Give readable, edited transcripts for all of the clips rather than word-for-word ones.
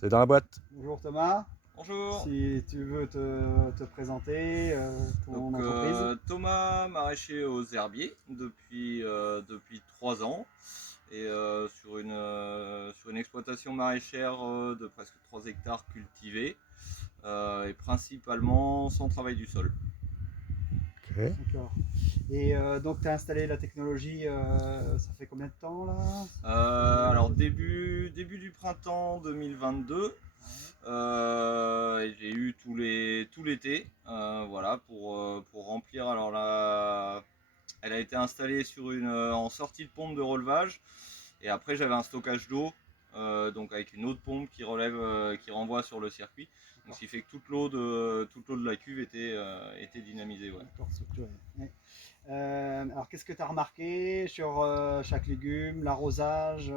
C'est dans la boîte. Bonjour Thomas, Bonjour. si tu veux te présenter, ton entreprise. Thomas, maraîcher aux herbiers depuis 3 ans et sur une exploitation maraîchère de presque 3 hectares cultivés et principalement sans travail du sol. Ok. D'accord. Et donc tu as installé la technologie, ça fait combien de temps là? Alors début du printemps 2022. Et j'ai eu tout l'été, voilà, pour remplir. Alors là, elle a été installée en sortie de pompe de relevage, et après j'avais un stockage d'eau, donc avec une autre pompe qui renvoie sur le circuit. Donc, ce qui fait que toute l'eau de la cuve était dynamisée. Ouais. D'accord, structuré. Ouais. Alors qu'est-ce que tu as remarqué sur chaque légume, l'arrosage,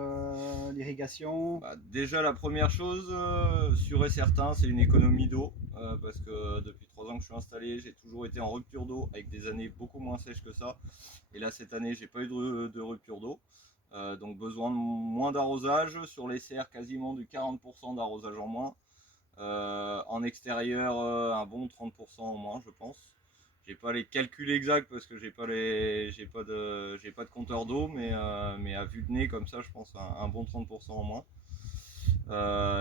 l'irrigation? Déjà la première chose, sûr et certain, c'est une économie d'eau, parce que depuis 3 ans que je suis installé, j'ai toujours été en rupture d'eau avec des années beaucoup moins sèches que ça. Et là cette année j'ai pas eu de rupture d'eau. Donc besoin de moins d'arrosage, sur les serres quasiment du 40% d'arrosage en moins. En extérieur, un bon 30% en moins, je pense. J'ai pas les calculs exacts parce que j'ai pas de compteur d'eau, mais à vue de nez comme ça, je pense un bon 30% en moins.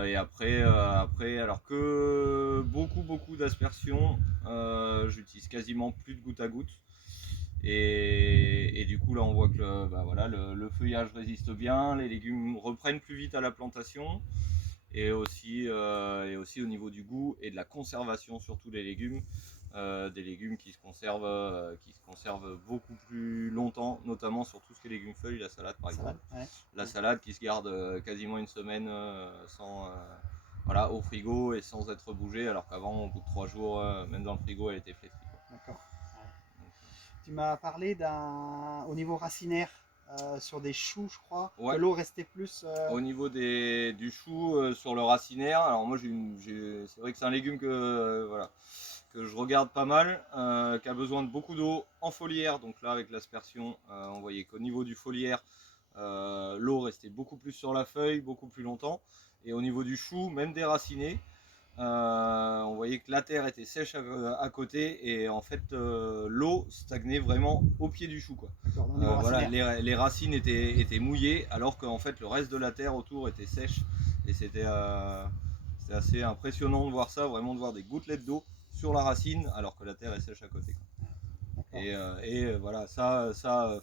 Et après, alors que beaucoup d'aspersions, j'utilise quasiment plus de goutte à goutte. Et du coup là on voit que le feuillage résiste bien, les légumes reprennent plus vite à la plantation, et aussi au niveau du goût et de la conservation, surtout des légumes. Des légumes qui se conservent beaucoup plus longtemps, notamment sur tout ce qui est légumes feuilles, la salade par exemple. Ouais. La salade qui se garde quasiment une semaine au frigo et sans être bougée, alors qu'avant, au bout de 3 jours, même dans le frigo, elle était flétrie. D'accord. Ouais. Tu m'as parlé au niveau racinaire, sur des choux, je crois, que Ouais. l'eau restait plus. Au niveau du chou, sur le racinaire, alors moi c'est vrai que c'est un légume que je regarde pas mal, qui a besoin de beaucoup d'eau en foliaire. Donc là avec l'aspersion, on voyait qu'au niveau du foliaire, l'eau restait beaucoup plus sur la feuille, beaucoup plus longtemps. Et au niveau du chou, même déraciné, on voyait que la terre était sèche à côté, et en fait l'eau stagnait vraiment au pied du chou, quoi. D'accord, au niveau racinaire. Les racines étaient mouillées, alors qu'en fait le reste de la terre autour était sèche, et c'était assez impressionnant de voir ça, vraiment de voir des gouttelettes d'eau sur la racine alors que la terre est sèche à côté, quoi. Et voilà, ça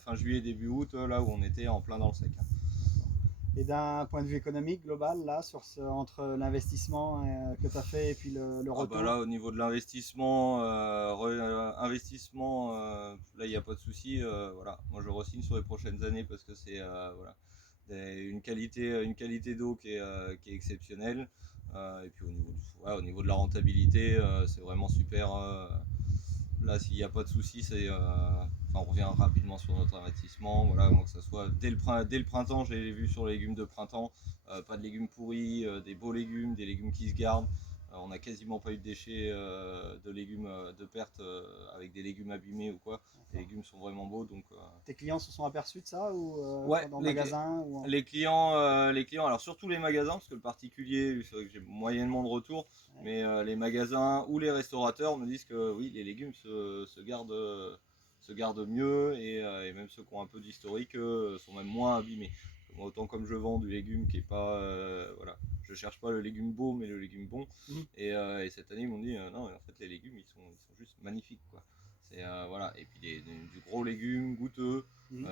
fin juillet début août, là où on était en plein dans le sec. Et d'un point de vue économique global, là, entre l'investissement que tu as fait et puis le retour? Là au niveau de l'investissement, là il n'y a pas de souci. Voilà. Moi je re-signe sur les prochaines années parce que c'est une qualité d'eau qui est exceptionnelle. Et puis au niveau de la rentabilité, c'est vraiment super. Là s'il n'y a pas de souci, on revient rapidement sur notre investissement. Voilà, moi, que ça soit dès le printemps, j'ai vu sur les légumes de printemps, pas de légumes pourris, des beaux légumes, des légumes qui se gardent. On n'a quasiment pas eu de déchets de légumes de perte avec des légumes abîmés ou quoi. Les légumes sont vraiment beaux. Donc, Tes clients se sont aperçus de ça, ou ouais, dans le magasin les clients, alors surtout les magasins, parce que le particulier, c'est vrai que j'ai moyennement de retour, Ouais. mais les magasins ou les restaurateurs me disent que oui, les légumes se gardent mieux, et même ceux qui ont un peu d'historique sont même moins abîmés. Autant comme je vends du légume qui est pas, voilà, je cherche pas le légume beau, mais le légume bon. Et cette année ils m'ont dit non, en fait les légumes ils sont juste magnifiques, quoi. Voilà, et puis du gros légume goûteux,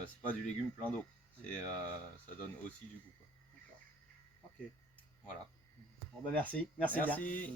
c'est pas du légume plein d'eau. Ça donne aussi du goût, quoi. D'accord. Ok. Voilà. Bon, ben merci. Merci bien. Merci.